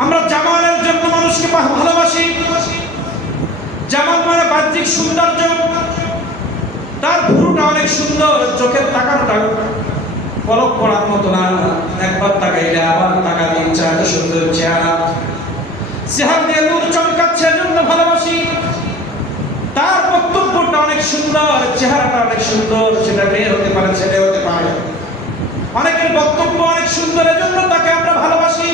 আমরা জামালের জন্য মানুষকে ভালোবাসি। জামাল মানে বাহ্যিক সৌন্দর্য, তার ভুরুটা অনেক সুন্দর, চোখের তাকানোটা পলক পড়ার মতো না, একবার তাকাইলে আবার তাকাতে ইচ্ছা, এত সুন্দর চেহারা, চেহারা দিয়ে নূর চমকাচ্ছে, জন্য ভালোবাসি। তার বক্তব্যটা অনেক সুন্দর, চেহারাটা অনেক সুন্দর, সেটা মেয়ে হতে পারে, ছেলে হতে পারে, অনেকের বক্তব্য অনেক সুন্দর, এজন্য তাকে আমরা ভালোবাসি।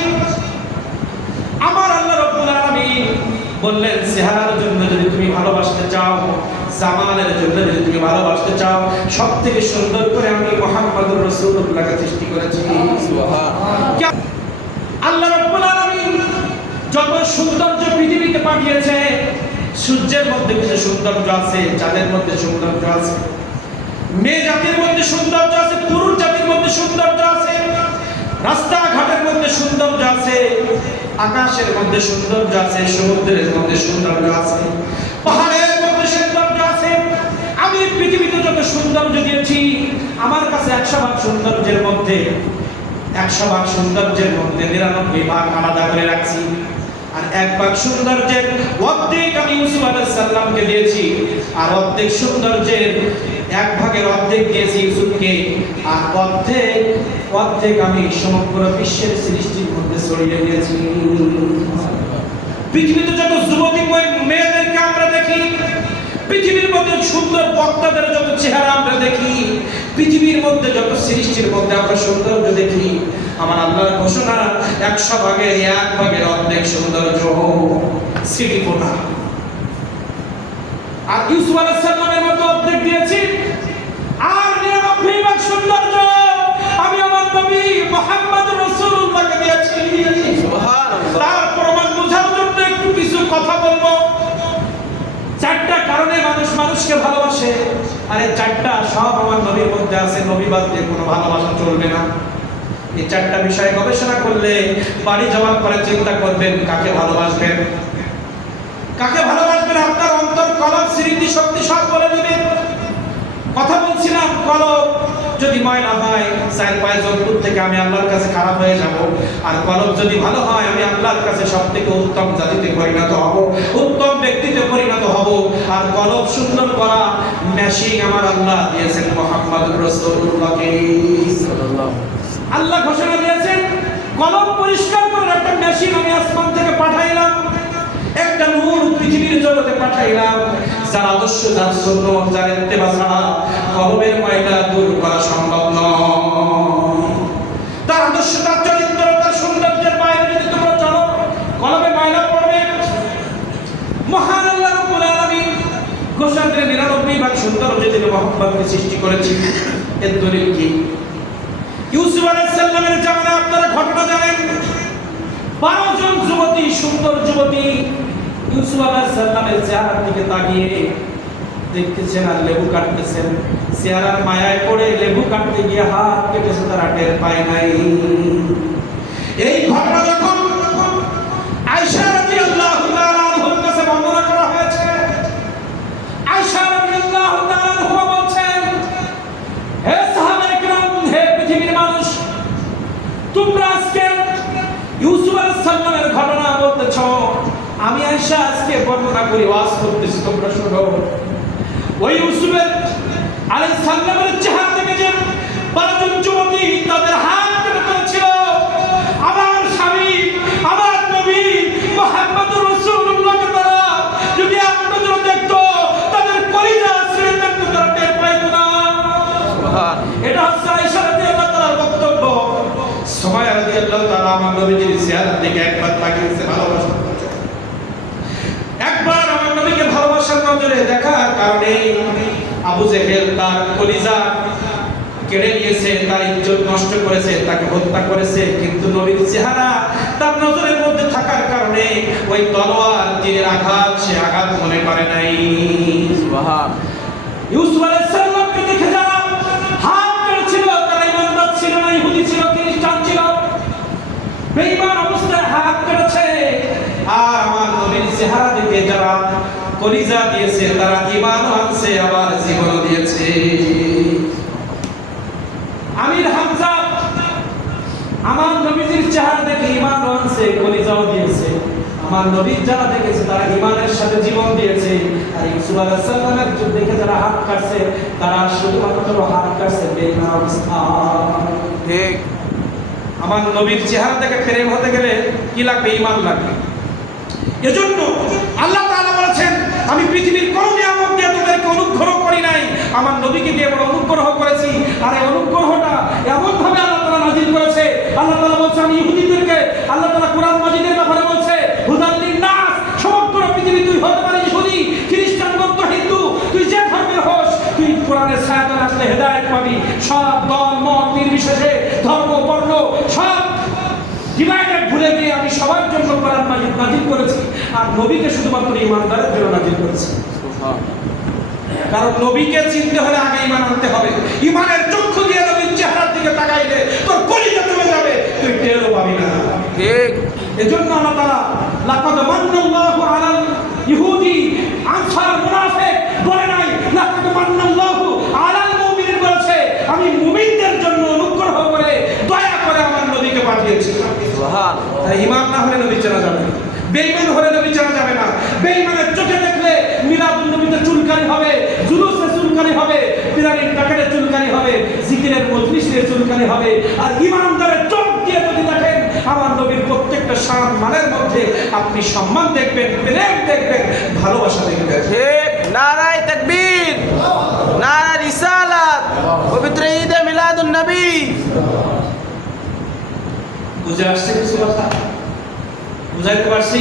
আমার আল্লাহ রাব্বুল আলামিন বললেন, চেহারার জন্য যদি তুমি ভালোবাসতে চাও, জামালের জন্য যদি তুমি ভালোবাসতে চাও, সবথেকে সুন্দর করে আমি মুহাম্মদুর রাসূলুল্লাহকে সৃষ্টি করেছি। সুবহানাল্লাহ। আল্লাহ রাব্বুল আলামিন যত সৌন্দর্য পৃথিবীতে পাঠিয়েছে, সূর্যের মধ্যে কিছু সৌন্দর্য আছে, চাঁদের মধ্যে সৌন্দর্য আছে, মেয়ে জাতির মধ্যে সৌন্দর্য আছে, পুরুষ জাতির মধ্যে সৌন্দর্য আছে, রাস্তাঘাটের মধ্যে সৌন্দর্য আছে, আকাশের মধ্যে সৌন্দর্য আছে, সমুদ্রের মধ্যে সৌন্দর্য আছে, পাহাড়ের মধ্যে সৌন্দর্য আছে। আমি পৃথিবীতে যত সৌন্দর্য দিয়েছি, আমার কাছে 100 ভাগ সৌন্দর্যের মধ্যে 99 ভাগ আলাদা করে রাখছি, আর 1 ভাগ সৌন্দর্যের অর্ধেক আমি ইউসুফ আলাইহিস সালামকে দিয়েছি, আর অর্ধেক সৌন্দর্যের 1 ভাগের অর্ধেক দিয়েছি ইউসুফকে, আর অর্ধেক আমি সমগ্র বিশ্বের সৃষ্টির মধ্যে ছড়িয়ে দিয়েছি। পৃথিবীতে যত যুবতী মেয়েদেরকে আমরা দেখি, পৃথিবীর মধ্যে সুন্দর বক্তাদের যত চেহারা আমরা দেখি, পৃথিবীর মধ্যে যত সৃষ্টির মধ্যে আমরা সৌন্দর্য দেখি, আমার আল্লাহর ঘোষণা 100 ভাগের 1 ভাগের অর্ধেক সৌন্দর্য সিটিপোনা, আর ইউসুফ আলাইহিস সালামের মতো অর্ধেক দিয়েছি, আর 99 ভাগ সৌন্দর্য আমি আমার নবী মুহাম্মদুর রাসূলুল্লাহকে দিয়েছি। সুবহানাল্লাহ। তার প্রমাণ বোঝার জন্য একটু কিছু কথা বলবো। 4টা কারণে মানুষ মানুষকে ভালোবাসে, আর এই 4টা সব আমার নবীর মধ্যে আছে, নবী বাদ দিয়ে কোনো ভালোবাসা চলবে না। এই 4টা বিষয়ে গবেষণা করলে বাড়ি যাওয়ার পরে চিন্তা করবেন কাকে ভালোবাসবেন, কাকে ভালোবাসবেন, আপনার অন্তর কলব স্মৃতি শক্তি সব বলে দিবে। কথা বলছিলাম, কলব যদি ময়লা হয়, 4-5 জন্তুর থেকে আমি আল্লাহর কাছে খারাপ হয়ে যাব, আর কলব যদি ভালো হয়, আমি আল্লাহর কাছে সবথেকে উত্তম জাতিতে পরিণত হব, উত্তম ব্যক্তিতে পরিণত হব। আর কলব সুন্দর করা মেশিন আমার আল্লাহ দিয়েছেন মুহাম্মদুর রাসূলুল্লাহকে সাল্লাল্লাহু। আল্লাহ ঘোষণা দিয়েছেন, কলব পরিষ্কার করার একটা মেশিন আমি আসমান থেকে পাঠাইলাম, একটা নূর পৃথিবীর জগতে পাঠাইলাম, যার আদর্শ, যার সুন্নাত, যার ইত্তেবা ছাড়া কলবের ময়লা দূর করা সম্ভব নয়। তার আদর্শ, তার চরিত্র, তার সৌন্দর্যের বাইরে যদি তোমরা চলো, কলবে ময়লা পড়বে। মহান আল্লাহ রাব্বুল আলামিন ঘোষণা দিয়ে 99 ভাগ সৌন্দর্য দিয়ে মুহাম্মদকে সৃষ্টি করেছি। এর দলিল কি? ইউসুফ আলাইহিস সালামের জামানায় আপনারা ঘটনা জানেন, 12 জন যুবতী, সুন্দর যুবতী ইউসুফ আলাইহিস সালামের চেহারার দিকে তাকিয়ে দেখতেছেন আর লেবু কাটতেছেন, চেহারার মায়ায় পড়ে লেবু কাটতে গিয়ে হাত কেটেছে, তারা টের পায় নাই। এই ঘটনা যখন আয়েশা রাদিয়াল্লাহু তাআলা আনহার কাছে বর্ণনা করা হয়েছে, আয়েশা রাদিয়াল্লাহু তাআলা আনহা বলছেন, হে সাহাবায়ে কিরাম, হে পৃথিবীর মানুষ, তোমরা আজকে ইউসুফ আলাইহিস সালামের ঘটনা বলতেছো, আমি আয়েশা আজকে বর্ণনা করি, ওয়াজ করতেছি, তোমরা শোনো। ওই ইউসুফ আলাইহিস সালামের চেহারা থেকে যে 12 জন যুবতী তাদের হাত কেটে ফেলেছিল, আমার স্বামী, আমার নবী মুহাম্মদুর রাসূলুল্লাহকে তারা যদি আপনাদের দেখতো, তাদের কলিজা ছিঁড়ে দেখতো, তারা টের পাইতো না। সুবহান। এটা হচ্ছে আয়েশা রাদিয়াল্লাহু তাআলার বক্তব্য। সুমাইয়া রাদিয়াল্লাহু তাআলা আমার নবীর চেহারার দিকে একবার তাকিয়েছে, ভালোবাসা, একবার আমার নবীকে ভালোবাসার নজরে দেখার কারণে আবু জেহেল তার কলিজা কেড়ে নিয়েছে, তার ইজ্জত নষ্ট করেছে, তাকে হত্যা করেছে, কিন্তু নবীর চেহারা তার নজরের মধ্যে থাকার কারণে ওই তলোয়ার, তীরের আঘাত সে আঘাত মনে করে নাই। সুবহান। ইউসুফ আলাইহিস সালামকে দেখে যারা হাত কেটেছিল, তারা ইমানদার ছিল না, ইহুদি ছিল, খ্রিস্টান ছিল, বেঈমান অবস্থায় হাত কেটেছে। আর আমার নবীর চেহারা দেখে যারা কলিজা দিয়েছে, তারা ঈমান আনছে, আবার জীবন দিয়েছে। আমির হামজা আমার নবীজির চেহারা দেখে ঈমান আনছে, কলিজাও দিয়েছে। আমার নবী যারা দেখেছে তারা ঈমানের সাথে জীবন দিয়েছে। আর ইউসুফ আলাইহিস সালামের দেখে যারা হাত কাটছে তারা শুধুমাত্র হাত কাটছে বেঈমান অবস্থা। ঠিক। আমার নবীর চেহারা দেখে প্রেম হতে গেলে কি লাগবে? ঈমান লাগবে। এজন্য আল্লাহ তাআলা বলেছেন, আমি পৃথিবীর কোন নিয়ামত দিয়ে তোদেরকে অনুগ্রহ করি নাই, আমার নবীকে দিয়ে বড় অনুগ্রহ করেছি। আর এই অনুগ্রহটা এমন ভাবে আল্লাহ তাআলা নাযিল করেছে। আল্লাহ তাআলা বলছে, আমি ইহুদিদেরকে, আল্লাহ তাআলা কোরআন মাজিদের ব্যাপারে বলছে, হুদাল লিন-নাস, সমগ্র পৃথিবী তুই হতে পারিস ইহুদি, খ্রিস্টান, বৌদ্ধ, হিন্দু, তুই যে ধর্মের হোস, তুই কোরআনের ছায়াতলে আসলে হেদায়েত পাবি। সব দল মত নির্বিশেষে, ধর্ম বর্ণ সব ডিভাইডেড ভুলে গিয়ে আমি সবার জন্য কোরআন মাজিদ নাযিল করেছি। আর নবীকে শুধুমাত্র ঈমানদারের জন্য নাযিল করেছি। কারণ নবীকে চিনতে হলে আগে ঈমান আনতে হবে। ঈমানের চক্ষু দিয়ে নবীর চেহারার দিকে তাকাইলে তোর কলিজা চলে যাবে, তুই টেরও পাবি না। ঠিক। এজন্য আল্লাহ তাআলা লাকাদ মান্নাল্লাহু আলাল ইহুদি আনসার মুনাফিক বলে নাই, লাকাদ মান্নাল্লাহু আলাল মুমিনিন বলেছে। আমি মুমিনদের জন্য অনুগ্রহ করে দয়া করে আমার নবীকে পাঠিয়েছি। সুবহানাল্লাহ। তাই ঈমান না হলে নবী চেনা যাবে না, বেঈমান হলে নবী চেনা যাবে না। বেঈমানের চোখে দেখলে মিলাদুন নবীতে চুলকানি হবে, জুলুসে চুলকানি হবে, পিরানির প্যাকেটে চুলকানি হবে, জিকিরের মজলিসে চুলকানি হবে। আর ঈমানদারের চোখ দিয়ে যদি দেখেন আমার নবীর প্রত্যেকটা শান মানের মধ্যে আপনি সম্মান দেখবেন, প্রেম দেখবেন, ভালোবাসা দেখবেন। ঠিক। নারায়ে তাকবীর, নারায়ে রিসালাত, পবিত্র ঈদে মিলাদুন নবী। বুঝে আসছে কিছু কথা? বুঝাইতে পারছি?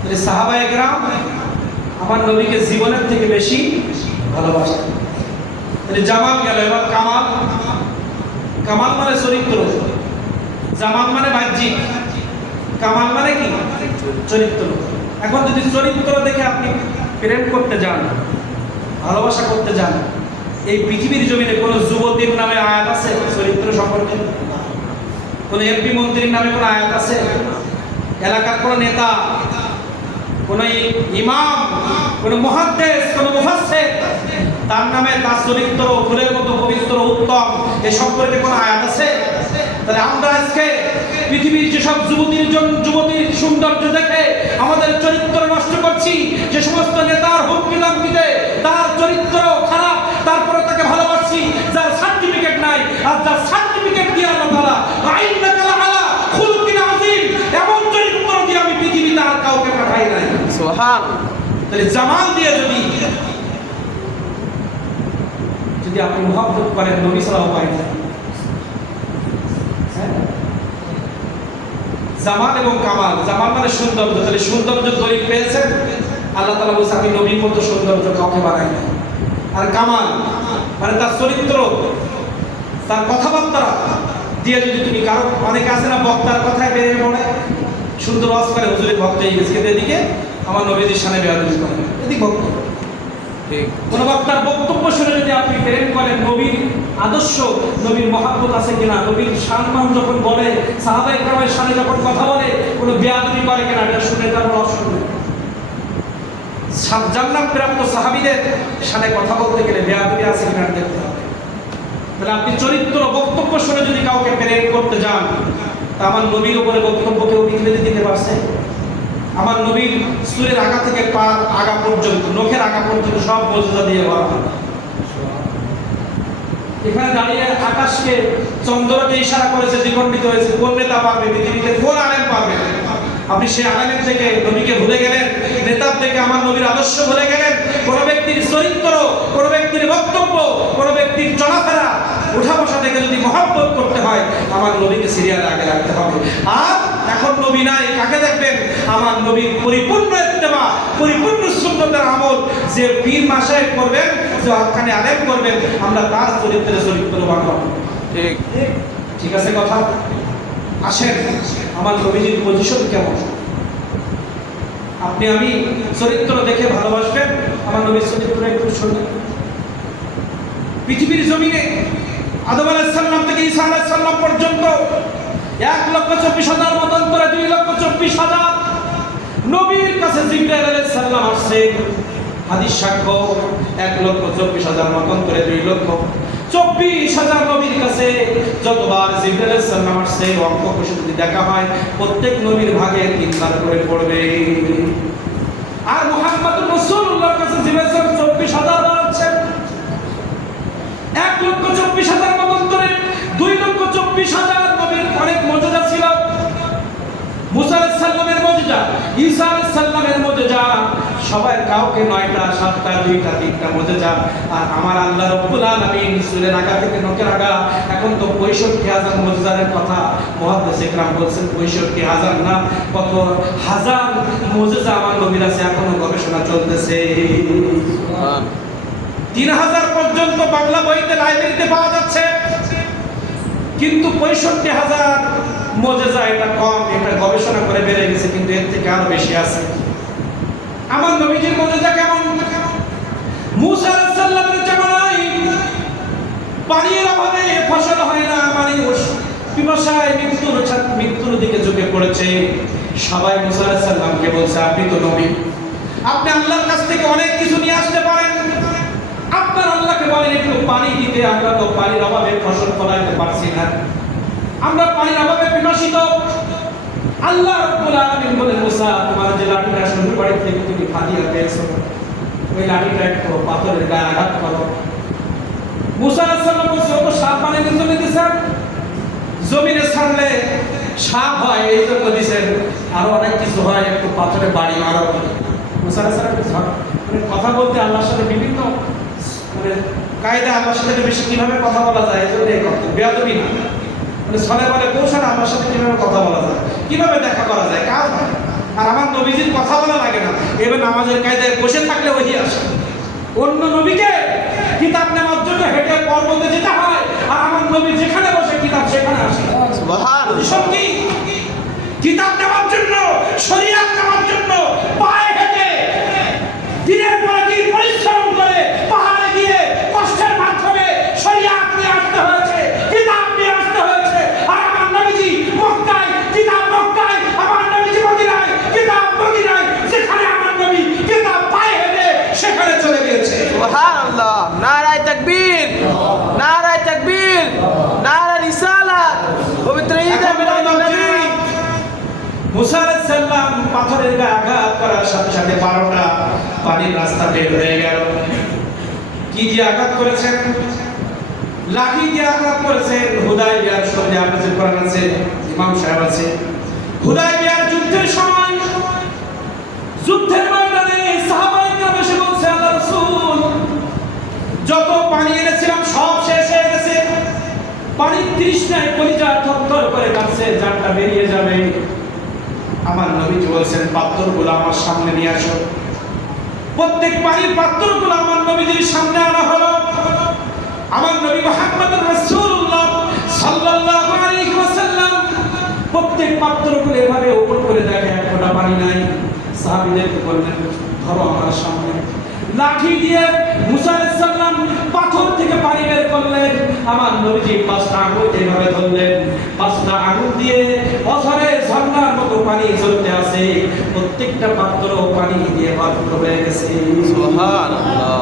তাহলে সাহাবায়ে কেরাম আমার নবীকে জীবনের থেকে বেশি ভালোবাসতেন। তাহলে জামাল গেল, এবার কামাল। কামাল মানে চরিত্র, জামাল মানে বাহ্যিক, কামাল মানে কি? চরিত্র। এখন যদি চরিত্র দেখে আপনি প্রেম করতে যান, ভালোবাসা করতে যান, এই পৃথিবীর জমিনে কোনো যুবতীর নামে আয়াত আছে চরিত্র সম্পর্কে? কোন এমপি মন্ত্রীর নামে কোন আয়াত আছে? এলাকার কোন নেতা, কোন ইমাম, কোন মুহাদ্দিস, কোন মুফাসসির তার নামে তার চরিত্র ফুলের মতো পবিত্র উত্তম এই সম্পর্কে কোন আয়াত আছে? তাহলে আমরা আজকে পৃথিবীর যেসব যুবতীর সৌন্দর্য দেখে আমাদের চরিত্র নষ্ট করছি, যে সমস্ত নেতার হুমকি লামকিতে তার চরিত্র খারাপ, তারপরে তাকে ভালোবাসছি, যার সার্টিফিকেট নাই। আর যার সার্টিফিকেট দিয়ে আল্লাহ তাআলা আইন্নাকা লাআলা খুলুকিন আযীম, এমন চরিত্র দিয়ে আমি পৃথিবীতে আর কাউকে পাঠাই নাই। সুবহানাল্লাহ। তাহলে জামাল দিয়ে যদি আপনি মুহাব্বত করেন, নবী সাল্লাল্লাহু আলাইহি ওয়াসাল্লাম, জামাল এবং কামাল। জামাল মানে সৌন্দর্য, তাহলে সৌন্দর্য দলিল পেয়েছেন? আল্লাহ তাআলা বলেছে, আমি নবীর মতো সৌন্দর্য কাউকে বানাই না। আর কামাল মানে তার চরিত্র, তার কথাবার্তা দিয়ে যদি তুমি কারো, অনেকে আছে না বক্তার কথায় বেরিয়ে পড়ে, সুন্দর ওয়াজ করে, হুজুরের ভক্ত হয়ে গেছে, কিন্তু এদিকে আমার নবীজির শানে বেয়াদবি করে, এদিক ভক্ত। ঠিক। কোন বক্তার বক্তব্য শুনে যদি আপনি প্রেম করেন, নবীর আদর্শ, নবীর মহব্বত আছে কিনা, নবীর সম্মান যখন বলে, সাহাবায়ে কেরামের শানে যখন কথা বলে, কোনো বেয়াদবি করে কিনা, এটা শুনে তারপর অশুনে। জান্নাত প্রাপ্ত সাহাবীদের শানে কথা বলতে গেলে বেয়াদবি আছে কিনা দেখতে হবে। তাহলে আপনি চরিত্র বক্তব্য শুনে যদি কাউকে প্রেম করতে যান, তা আমার নবীর উপরে বক্তব্য কেউ ইংরেজি দিতে পারছে? আমার নবীর চুলের আগা থেকে পার আগা পর্যন্ত, নখের আগা পর্যন্ত সব মর্যাদা দিয়ে ভরা। এখানে দাঁড়িয়ে আকাশকে, চন্দ্রকে ইশারা করেছে, দ্বিখণ্ডিত হয়েছে। কোন নেতা পারবে পৃথিবীতে? কোন আলেম পারবে? আপনি সেই আলেমের থেকে নবীকে ভুলে গেলেন, নেতার থেকে আমার নবীর আদর্শ ভুলে গেলেন। কোন ব্যক্তির চরিত্র, কোন ব্যক্তির বক্তব্য, কোন ব্যক্তির চলাফেরা, উঠা বসা থেকে যদি মহব্বত করতে হয়, আমার নবীকে সিরিয়ালে আগে রাখতে হবে। আর এখন নবী নাই, কাকে দেখবেন? আমার নবীর পরিপূর্ণ ইত্তেবা, পরিপূর্ণ সুন্নতের আমল যে পীর মাশায়েখ করবেন, যে হক্কানি আলেম করবেন, আমরা তার চরিত্রবান হব। ঠিক। ঠিক আছে কথা? আসেন, আমার নবীজির পজিশন কেমন আপনি আমি চরিত্র দেখে ভালোবাসবেন। আমার নবীর চরিত্র একটু শুনবেন। পৃথিবীর জমিনে আদম আলাইহিস সালাম থেকে ঈসা আলাইহিস সালাম পর্যন্ত 1,24,000 মতান্তরে 2,24,000 নবীর কাছে জিবরাইল আলাইহিস সালাম আসছে। হাদিস সাক্ষ্য 1,24,000 মতান্তরে 2 লক্ষ। 24,000 নবীর কাছে যতবার জিবরাইল আলাইহিস সালাম আসছে অঙ্ক কষে যদি দেখা হয় প্রত্যেক নবীর ভাগে 3 বার করে পড়বে। আর মুহাম্মদুর রাসূলুল্লাহর কাছে জিবরাইল 24,000 বার আছে। 1,24,000 মতান্তরে 2,24,000 নবীর অনেক মুজিজা ছিল। মুসা আলাইহিস সালামের মুজিজা, ঈসা আলাইহিস সালামের মুজিজা, সবাই কাউকে 9টা 7টা 2টা 3টা মুজিজা। আর আমার আল্লাহ রাব্বুল আলামিন সূরের আগা থেকে নখের আগা এখন তো 65,000 মুজিজার কথা মুহাদ্দিস ইকরাম বলছেন। 65,000 না, কত হাজার মুজিজা আমার নবীর আছে, এখনো গবেষণা চলতেছে। 3,000 পর্যন্ত বাংলা বইতে লাইব্রেরিতে পাওয়া যাচ্ছে, কিন্তু 65,000 মুজিজা এটা কম, এটা গবেষণা করে বেড়ে গেছে, কিন্তু এর থেকে আরো বেশি আছে। আমার নবীজির মুজিজা কেমন? মুসা আলাইহিস সালামের জামানায় পানির অভাবে ফসল হয় না, মানুষ পিপাসায় মৃত্যুর দিকে ঝুঁকে পড়েছে। সবাই মুসা আলাইহিস সালামকে বলছে, আপনি তো নবী, আপনি আল্লাহর কাছ থেকে অনেক কিছু নিয়ে আসতে পারেন, আপনার আল্লাহকে বলেন একটু পানি দিতে, আমরা তো পানির অভাবে ফসল ফলাইতে পারছি না, আমরা পানির অভাবে পিপাসিত। আল্লাহ রাব্বুল আলামিন বলেন, মুসা তোমার যে লাঠিটা শ্বশুর বাড়ি থেকে তুমি ফাদিয়া পেয়েছো, ওই লাঠিটা একটু পাথরের গায়ে আঘাত করো। মুসা আলাইহিস সালাম বলছে, ও তো সাপ বানিয়ে জন্য দিয়েছেন, জমিনে ছাড়লে সাপ হয় এই জন্য দিয়েছেন, আরো অনেক কিছু হয়, একটু পাথরে বাড়ি মারো। মুসা আলাইহিস সালাম কথা বলতে আল্লাহর সাথে বিভিন্ন কায়দা, আল্লাহর সাথে বেশি কিভাবে কথা বলা যায় এই জন্য এই কথা বেয়াদবি না, ছলে বলে কৌশল আল্লাহর সাথে কিভাবে কথা বলা যায়, কিভাবে দেখা করা যায়, কাজ হয়। আর আমার নবীজির কথা বলা লাগে না, এবার নামাজের কায়দায় বসে থাকলে ওহি আসে। অন্য নবীকে কিতাব নেওয়ার জন্য হেঁটে পর্বতে যেতে হয়, আর আমার নবী যেখানে বসে কিতাব সেখানে আসে। সুবহানাল্লাহ। কি কিতাব নেওয়ার জন্য, শরীয়ত নেওয়ার জন্য পায়ে হেঁটে দিনের পর দিন পরিশ্রম করে পাহাড়ে গিয়ে কষ্টের মাধ্যমে শরীয়ত নিয়ে আসতে হয়েছে, কিতাব নিয়ে আসতে হয়েছে। আর আমার নবীজি মক্কায় কিতাব, মক্কায় আমার নবীজি মদিনায় কিতাব, মদিনায় যেখানে আমার নবী কিতাব পায়ে হেঁটে সেখানে চলে গিয়েছে। সুবহানাল্লাহ। নারায়ে তাকবীর, নারায়ে তাকবীর, নারায়ে রিসালাত, পবিত্র ঈদ মিলাদুন নবী। মুসা আলাইহিস সালাম পাথরের গায়ে আঘাত করার সাথে সাথে 12টা পানির রাস্তা বের হয়ে গেল। কি দিয়ে আঘাত করেছেন? লাঠি দিয়ে আঘাত করেছেন। হুদায়বিয়ার সঙ্গে আপনাদের কোরআন আছে, ইমাম সাহেব আছে। হুদায়বিয়ার যুদ্ধের সময়, যুদ্ধের ময়দানে সাহাবায়ে কেরাম এসে বলছে, আল্লাহর রাসূল যত পানি এনেছিলাম সব শেষ হয়ে গেছে, পানির তৃষ্ণায় কলিজা থরথর করে কাঁপছে, জানটা বেরিয়ে যাবে। আমার নবীজি বলছেন, পাত্রগুলো আমার সামনে নিয়ে আসো। প্রত্যেক পানির পাত্রগুলো আমার নবীজির সামনে আনা হলো। আমার নবী মুহাম্মদুর রাসূলুল্লাহ সাল্লাল্লাহু আলাইহি ওয়াসাল্লাম প্রত্যেক পাত্রগুলো এভাবে উপর করে দেখে, এক ফোঁটা পানি নাই। সাহাবীদেরকে বললেন, ধরো আমার সামনে। লাঠি দিয়ে মুসা আলাইহিস সালাম পাথর থেকে পানি বের করলেন। আমার নবীজি 5টা আঙুল এইভাবে ধরলেন, 5টা আঙুল দিয়ে অঝরে ঝর্ণার মতো পানি ঝরতে আছে। প্রত্যেকটা পাত্র পানি দিয়ে ভরপুর হয়ে গেছে। সুবহানাল্লাহ।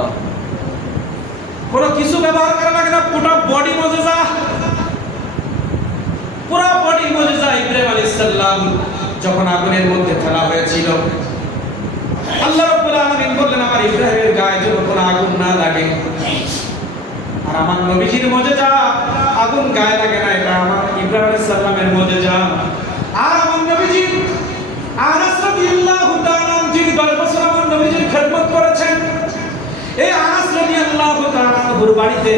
কোনো কিছু ব্যবহার করা লাগে না, পুরো বডি মুজিজা, পুরো বডি মুজিজা। ইব্রাহিম আলাইহিস সালাম যখন আগুনের মধ্যে ফেলা হয়েছিল, আল্লাহ রাব্বুল আলামিন বললেন, আমার ইব্রাহিমের গায়ে যেন কোনো আগুন না লাগে। আর আমার নবীজির মুজিজা, আগুন গায়ে লাগে না, এটা আমার ইব্রাহিম আলাইহিস সালামের মুজিজা। আর আমার নবীজি আনাস রাদিয়াল্লাহু তাআলা যিনি 10 বছর আমার নবীজির খেদমত করেছেন, এই আনাস রাদিয়াল্লাহু তাআলা ওর বাড়িতে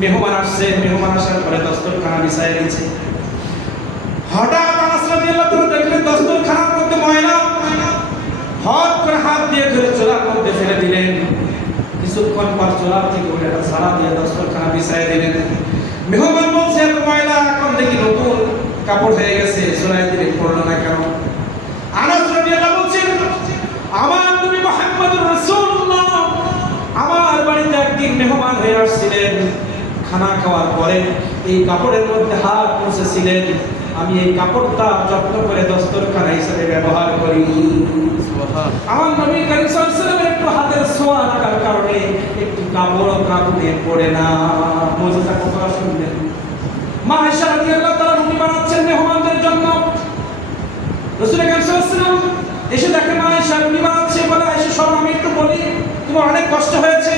মেহমান আসছে। মেহমান আসার পরে দস্তরখানা বিছায় দিয়েছে। হঠাৎ আনাস রাদিয়াল্লাহু তাআলা দেখলেন দস্তরখানার মধ্যে ময়লা, হট করে হাত দিয়ে ধরে চুলার মধ্যে ফেলে দিলেন। কিছুক্ষণ পর চুলার থেকে উঠে একটা ঝাড়া দিয়ে দস্তরখানা বিছায় দিলেন। মেহমান বলছে, এত ময়লা, এখন দেখি নতুন কাপড় হয়ে গেছে, চুলায় দিলে পড়লো না কেন? আনাস রাদিয়াল্লাহু বলছেন, আমার নবী মুহাম্মদুর রাসূলুল্লাহ আমার বাড়িতে একদিন মেহমান হয়ে আসছিলেন। খানা খাওয়ার পরে এই কাপড়ের মধ্যে হাত মুছেছিলেন। আমি এই কাপড়টা যত্ন করে দস্তরখানা হিসেবে ব্যবহার করি। আমার নবী কারীম সাল্লাল্লাহু আলাইহি ওয়াসাল্লামের একটু হাতের ছোঁয়া লাগার কারণে একটু কাপড় কাপড়ে পড়ে না। মুজিজা কথা শুনলেন। মা আয়েশা রাদিয়াল্লাহু তাআলা রুটি বানাচ্ছেন মেহমানদের জন্য। রাসূল আকরাম সাল্লাল্লাহু আলাইহি ওয়াসাল্লাম এসে দেখে মা আয়েশা রুটি বানাচ্ছে, বলে আয়েশা শোনো আমি একটু বলি, তোমার অনেক কষ্ট হয়েছে,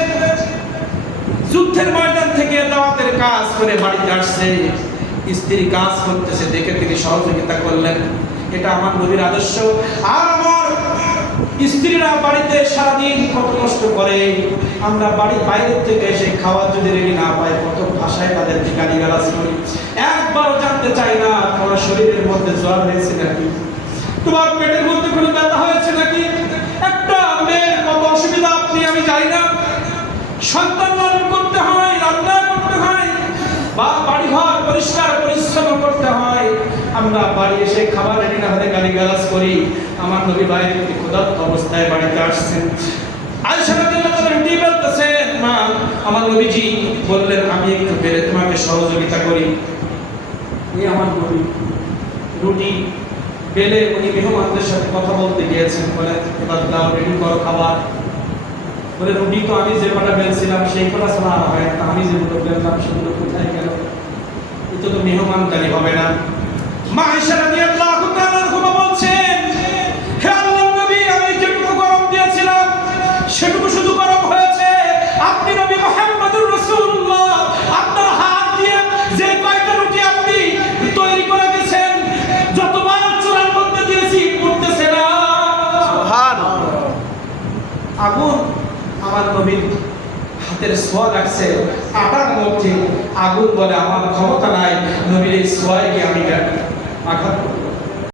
যুদ্ধের ময়দান থেকে দাওয়াতের কাজ করে বাড়িতে আসছে, স্ত্রী কাজ করতেছে দেখে তিনি সহযোগিতা করলেন। এটা আমার নবীর আদর্শ। আর আমার স্ত্রীরা বাড়িতে সারাদিন কত কষ্ট করে, আমরা বাড়ির বাইরে থেকে এসে খাওয়ার যদি রেডি না পাই কত ভাষায় তাদেরকে গালিগালাজ করি। একবারও জানতে চাই না তোমার শরীরের মধ্যে জ্বর হয়েছে নাকি, তোমার পেটের মধ্যে কোনো ব্যথা হয়েছে নাকি। একটা মেয়ের কত অসুবিধা আপনি আমি জানি না। সন্তান লালন করতে হয়, রান্না করতে হয়, বা বাড়ি ঘর পরিষ্কার পরিচ্ছন্ন করতে হয়, আমরা বাড়ি এসে খাবার রেডি না হলে গালিগালাজ করি। আমার নবী বাইরে থেকে ক্ষুধার্ত অবস্থায় বাড়িতে আসছেন। আয়েশা রাদিয়াল্লাহু তাআলা রুটি বেলতেছেন, মা আমার নবীজি বললেন আমি একটু বেলে তোমাকে সহযোগিতা করি। এই আমার নবী রুটি বেলে উনি মেহমানদের সাথে কথা বলতে গিয়েছেন, বলে এবার দাও রেডি করো খাবার। বলে রুটি তো আমি যে কটা বেলছিলাম সেই কটা ছাড়া আর হয় না, আমি যেগুলো বেললাম সেগুলো কোথায় গেল, এটা তো মেহমানদারি হবে না। মা আয়েশা রাদিয়াল্লাহু তাআলা বলছেন, হে আল্লাহর নবী আমি যেটুকু গরম দিয়েছিলাম সেটুকু শুধু গরম হয়েছে, আপনি নবী মুহাম্মদুর রাসূলুল্লাহ আপনার হাত দিয়ে যে কয়টা রুটি আপনি তৈরি করে গেছেন, যতবার চুলার মধ্যে দিয়েছি পড়তেছে না। সুবহানাল্লাহ। আগুন আমার নবীর হাতের ছোঁয়া লাগছে আটার মধ্যে, আগুন বলে আমার ক্ষমতা নাই নবীর এই ছোঁয়ায় গিয়ে আমি আঘাত করব।